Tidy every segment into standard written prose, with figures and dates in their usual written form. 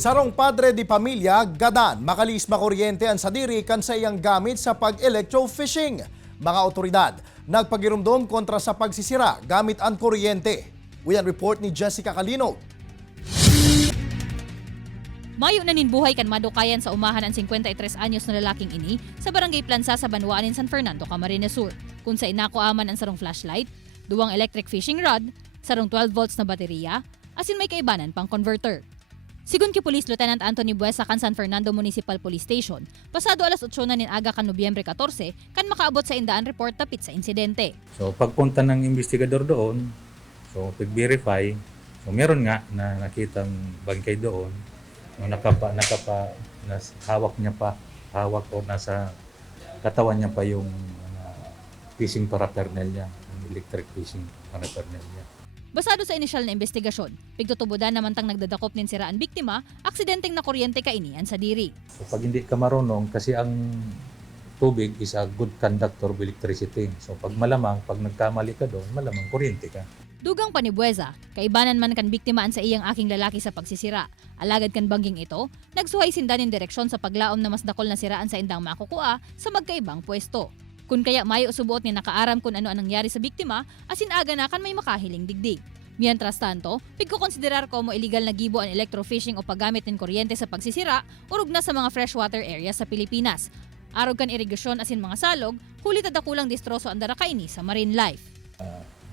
Sarong padre di pamilya, gadan, makalis makuryente ang sadiri kan sa iyang gamit sa pag-electro-fishing. Mga otoridad, nagpagirumdom kontra sa pagsisira gamit ang kuryente. Uyan report ni Jessica Calinog. Mayo na ninbuhay kan madukayan sa umahan ang 53 anyos na lalaking ini sa Barangay Plansa sa Banwaanin, San Fernando, Camarines Sur. Kung sa inako aman ang sarong flashlight, duwang electric fishing rod, sarong 12 volts na baterya, asin may kaibanan pang converter. Sigun ki Police Lieutenant Anthony Buesa kan San Fernando Municipal Police Station, pasado alas 8 na nin-aga kan Nobyembre 14, kan makaabot sa indaan report tapit sa insidente. So pagpunta ng investigador doon, so pag-verify, so meron nga na nakitang bangkay doon, no, hawak niya pa, hawak o nasa katawan niya pa yung fishing paraphernalia, yung electric fishing paraphernalia. Basado sa inisyal na investigasyon, pigtutubudan naman tang nagdadakop nin siraan biktima, aksidenteng na kuryente kainian sa diri. So pag hindi ka marunong, kasi ang tubig is a good conductor of electricity. So pag malamang, pag nagkamali ka doon, malamang kuryente ka. Dugang pa ni Buesa, kaibanan man kan biktimaan sa iyang aking lalaki sa pagsisira. Alagad kan bangging ito, nagsuhay sindan in direksyon sa paglaom na mas dakol na siraan sa indang makukua sa magkaibang pwesto. Kung kaya mayo subuot ni nakaaram kung ano ang nangyari sa biktima, asin aga na kan may makahiling digdig. Mientras tanto, pigkukonsiderar ko mo illegal na gibo ang electrofishing o paggamit ng kuryente sa pagsisira, urog na sa mga freshwater areas sa Pilipinas. Arog kan irigasyon asin mga salog, huli tadakulang distroso ang darakaini sa marine life.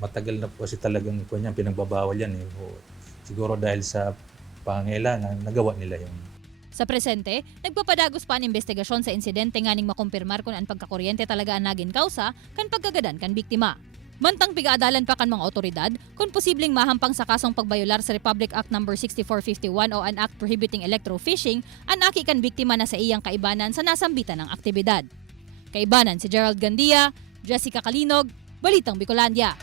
Matagal na po kasi talagang pinagbabawal yan. Siguro dahil sa pangailangan, nagawa nila yun. Sa presente, nagpapadagos pa ang investigasyon sa insidente nga ning makumpirmar kung ang pagkakuryente talaga ang naging kausa kan pagkagadan kan biktima. Mantang pigaadalan pa kan mga otoridad kung posibleng mahampang sa kasong pagbayolar sa Republic Act No. 6451 o an act prohibiting electrofishing, ang aki kan biktima na sa iyang kaibanan sa nasambitan ng aktibidad. Kaibanan si Gerald Gandia, Jessica Calinog, Balitang Bicolandia.